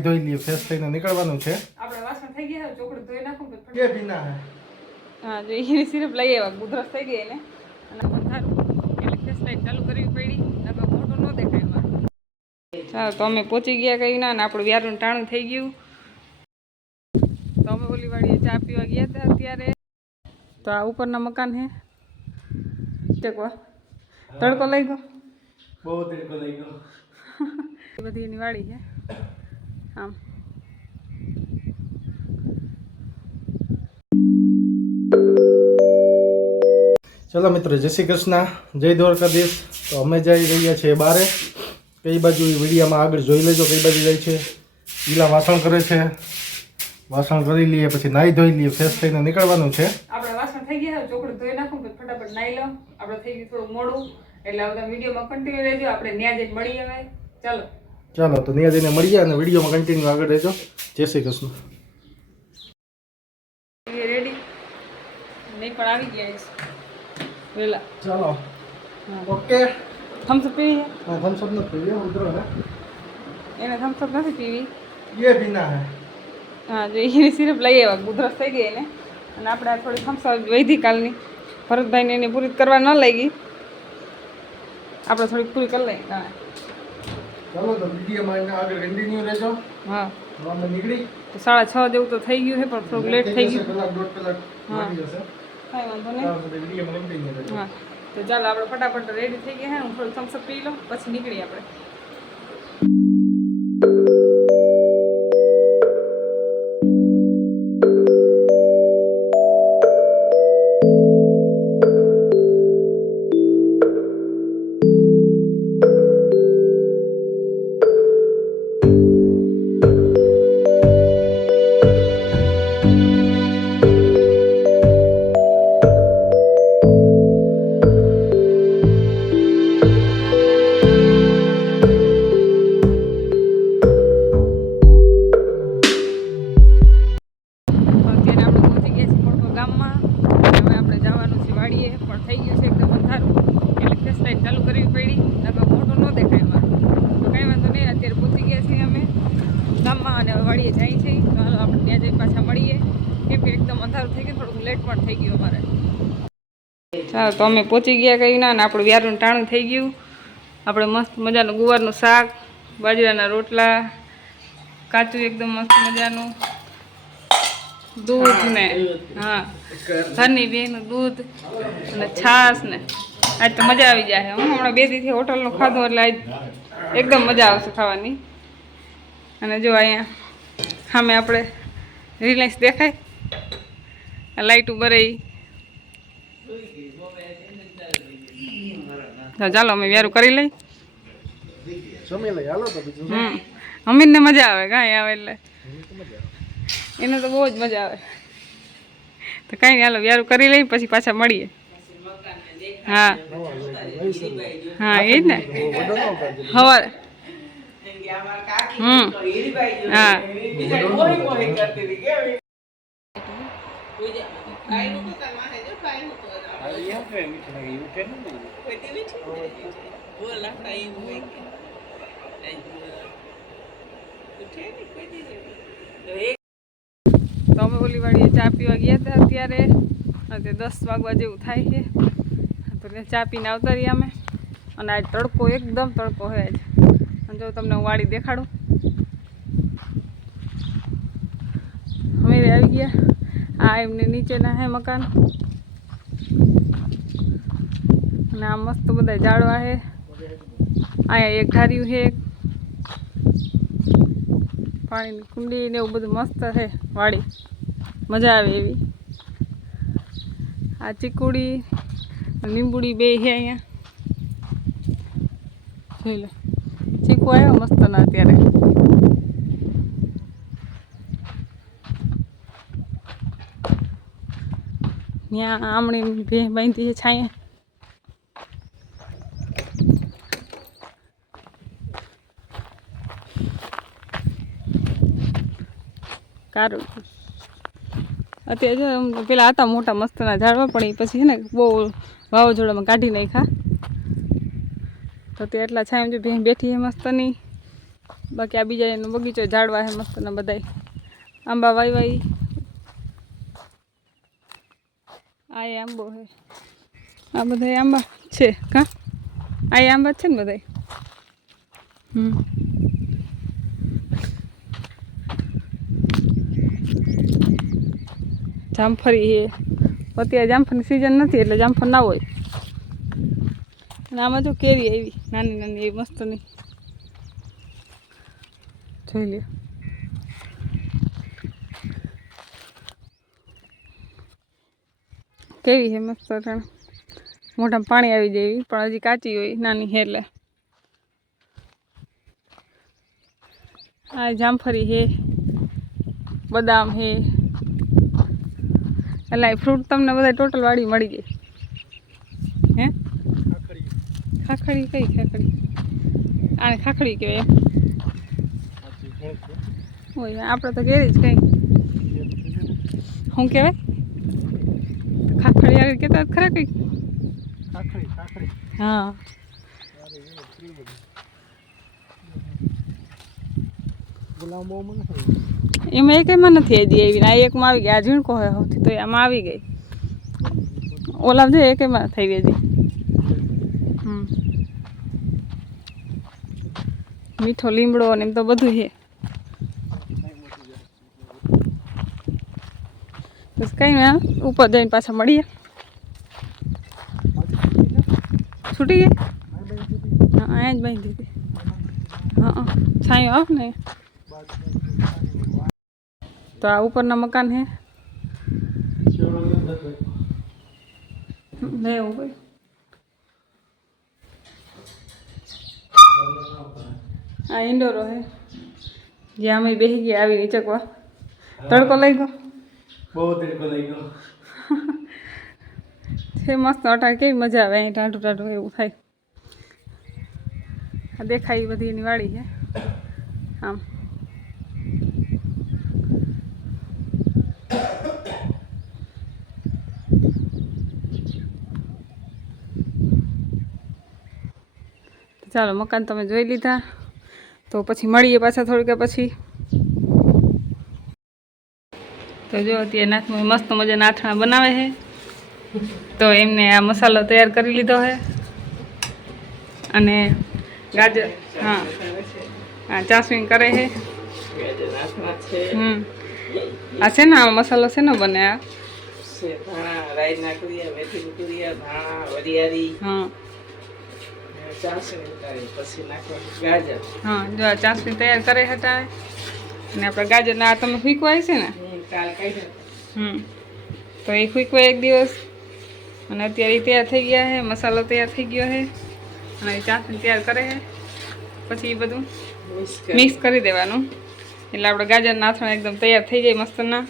ધોઈ લઈએ, ફ્રેશ થઈને નીકળવાનું છે. આપણે વાસણ થઈ ગયા છે, ચોકડી ધોઈ નાખું કે કે ભીના હે. હા, જો ઈ સિરપ લઈ આવ્યા, ગુદરસ થઈ ગઈ ને અને બંધારું એટલે ફ્રેશ લાઈટ ચાલુ કરવી પડી, નકર મોટું ન દેખાય માં. ચાલો તો અમે પહોંચી ગયા કઈ ના, ને આપણું વ્યારું ટાણું થઈ ગયું. તો અમે ઓલી વાડીએ ચા પીવા ગયા હતા અત્યારે. તો આ ઉપરના મકાન હે ટેકવા તડકો લઈ ગયો, બહુ તડકો લઈ ગયો. બધી એની વાડી છે આમ. ચલો મિત્રો, જય શ્રી કૃષ્ણ, જય દ્વારકાધીશ. તો અમે જઈ રહ્યા છીએ બારે. કઈ બાજુ વિડીયોમાં આગળ જોઈ લેજો કઈ બાજુ જાય છે. ઈલા વાસણ કરે છે, વાસણ કરી લઈએ પછી નાહી ધોઈ લઈએ, ફ્રેશ થઈને નીકળવાનું છે. આપણે વાસણ થઈ ગયા, ચોકડી ધોઈ નાખું કે ફટાફટ નાહી લો. આપણે થઈ ગયું થોડું મોડું, એટલે આ બધા વિડીયોમાં કન્ટિન્યુ રહેજો. આપણે ન્યા જઈને મળીએ હવે. ચાલો તો ત્યાં જઈને મળીએ અને વિડીયોમાં કન્ટિન્યુ આગળ રહેજો. જય શ્રી કૃષ્ણ. રેડી નહીં પણ આવી ગયા છે વેલા. ચાલો ઓકે. થમ્સઅપ પીવી હા, થમ્સઅપ નથી પીવી, ઉતરો ને. એને થમ્સઅપ નથી પીવી, એ ભીના હે. હા, જો એની સિરપ લઈ આવ્યા, ગુદરસ થઈ ગઈ એને અને આપણે આ થોડી થમ્સઅપ વૈધી કાલની ભરતભાઈને એને પૂરી કરવા ન લઈ ગઈ, આપણે થોડીક પૂરી કરી લઈએ. હા ચાલો તો વિડીયોમાં આગળ કન્ટિન્યુ રહેજો. હા, અમે નીકળી તો 6:30 જેવું તો થઈ ગયું છે, પણ થોડુંક લેટ થઈ ગયું. કલાક દોઢ કલાક હા, લાગી જશે. કાંઈ વાંધો નહીં. વિડીયોમાં કન્ટિન્યુ રહેજો. હા, તો ચાલો આપણે ફટાફટ રેડી થઈ ગયા. હું થોડું થમ્સઅપ પી લો પછી નીકળીએ આપણે. ચાલુ કરવી પડી, નકર મોટું ન દેખાય માં. તો કાંઈ વાંધો નહીં, અત્યારે પહોંચી ગયા છીએ અમે ગામમાં અને વાડીએ જાય છે. તો હાલો આપણે ત્યાં જઈ પાછા મળીએ, કેમ કે એકદમ અંધારું થઈ ગયું, થોડુંક લેટ પણ થઈ ગયું અમારે. ચાલો તો અમે પહોંચી ગયા કઈ ના, ને આપણું વ્યારું ટાણું થઈ ગયું. આપણે મસ્ત મજાનું ગુવારનું શાક, બાજરાના રોટલા, કાચું એકદમ મસ્ત મજાનું દૂધ ને, હા ઘરની બેનું દૂધ અને છાશ ને. આજ તો મજા આવી જાય. હું હમણાં 2 દીથી હોટલનું ખાધું એટલે આજ એકદમ મજા આવશે ખાવાની. અને જો અહીંયા સામે આપણે રિલાયન્સ દેખાય, લાઇટું બરાઈ. ચાલો અમે વ્યારું કરી લઈ. અમીનને મજા આવે, કાંઈ આવે એટલે એને તો બહુ જ મજા આવે. તો કાંઈ નહીં, હાલો વ્યારું કરી લઈ પછી પાછા મળીએ. હા હા, એ જ ને સવારે. હા તો અમે ઓલી વાડીએ ચા પીવા ગયા હતા અત્યારે, અને 10 વાગવા જેવું થાય છે. તો ત્યાં ચા પીને આવતા રહ્યા અમે. અને આજ તડકો એકદમ તડકો હોય આજ. અને જો તમને હું વાડી દેખાડું, અમે આવી ગયા. આ એમને નીચેના હે મકાન, અને આ મસ્ત બધા ઝાડવા છે. અહીંયા એક ધાર્યું છે, પાણીની કુંડી ને એવું બધું મસ્ત છે વાડી, મજા આવે એવી. આ ચીકુડી લીંબુડી બે છે અહીંયા, જોઈ લે. ચીકુ આવ્યો મસ્ત ના અત્યારે. ત્યાં આમણી ભે બાંધી છે છાંયે. કારું અત્યારે જો પેલા હતા મોટા મસ્તના ઝાડવા, પણ એ પછી છે ને બહુ વાવાઝોડામાં કાઢી નાખ્યા. તો તે એટલા છાંય જો બેઠી છે મસ્તની. બાકી આ બીજા એનો બગીચો ઝાડવા છે મસ્ત ને બધાય આંબા વાઈ આ એ આંબો છે આ બધા આંબા છે કા આ એ આંબા છે ને બધાય જામફળી છે અત્યારે જામફળની સિઝન નથી એટલે જામફળ ના હોય અને આમાં જો કેરી આવી નાની નાની એવી મસ્તની જોઈ લ્યો કેવી છે મસ્ત મોઢામાં પાણી આવી જાય એવી પણ હજી કાચી હોય નાની છે એટલે આ જામફળી છે બદામ છે એટલે ફ્રૂટ તમને બધા ટોટલ વાળી મળી જાય હે ખાખડી કઈ ખાખડી આને ખાખડી કહેવાય એમ હોય આપણે તો કેરી જ કઈ શું કહેવાય ખાખડી આગળ કહેતા ખરા કઈ હા એમાં એકમાં નથી હજી આવી આ એકમાં આવી ગઈ આ ઝીણકો હોય સૌથી તો આમાં આવી ગઈ ઓલા છે એકમાં થઈ ગઈ હજી મીઠો લીમડો ને એમ તો બધું છે બસ કઈ ના ઉપર જઈને પાછા મળીએ છૂટી ગઈ હા અહીંયા જ બાંધી દીધી હા છાંયો આવ ને તો આ ઉપરના મકાન હે લેવું ભાઈ આ ઇન્ડોરો હે જે અમે બેસી ગયા આવી નીચકવા તડકો લઈ ગયો બહુ તડકો લઈ ગયો છે મસ્ત અટાણ કેવી મજા આવે અહીં ટાઢું ટાઢું એવું થાય આ દેખાય એ બધી એની વાડી છે આમ ચાલો મકાન તમે જોઈ લીધા તો પછી મળીએ પાછા થોડીક પછી તો જો અત્યારે નાથમાં મસ્ત મજાના આથણા બનાવે છે તો એમને આ મસાલો તૈયાર કરી લીધો છે અને ગાજર હા હા ચાસણી કરે છે આ છે ને આ મસાલો છે ને બને આ હા હા જો આ ચાસણી તૈયાર કરે હતા અને આપણે ગાજરના આ તમે ફૂંકવાય છે ને તો એ ફૂંકવાય એક દિવસ અને અત્યારે તૈયાર થઈ ગયા છે મસાલો તૈયાર થઈ ગયો છે અને ચાસણી તૈયાર કરે છે પછી એ બધું મિક્સ કરી દેવાનું એટલે આપણે ગાજરના આથણા એકદમ તૈયાર થઈ જાય મસ્તના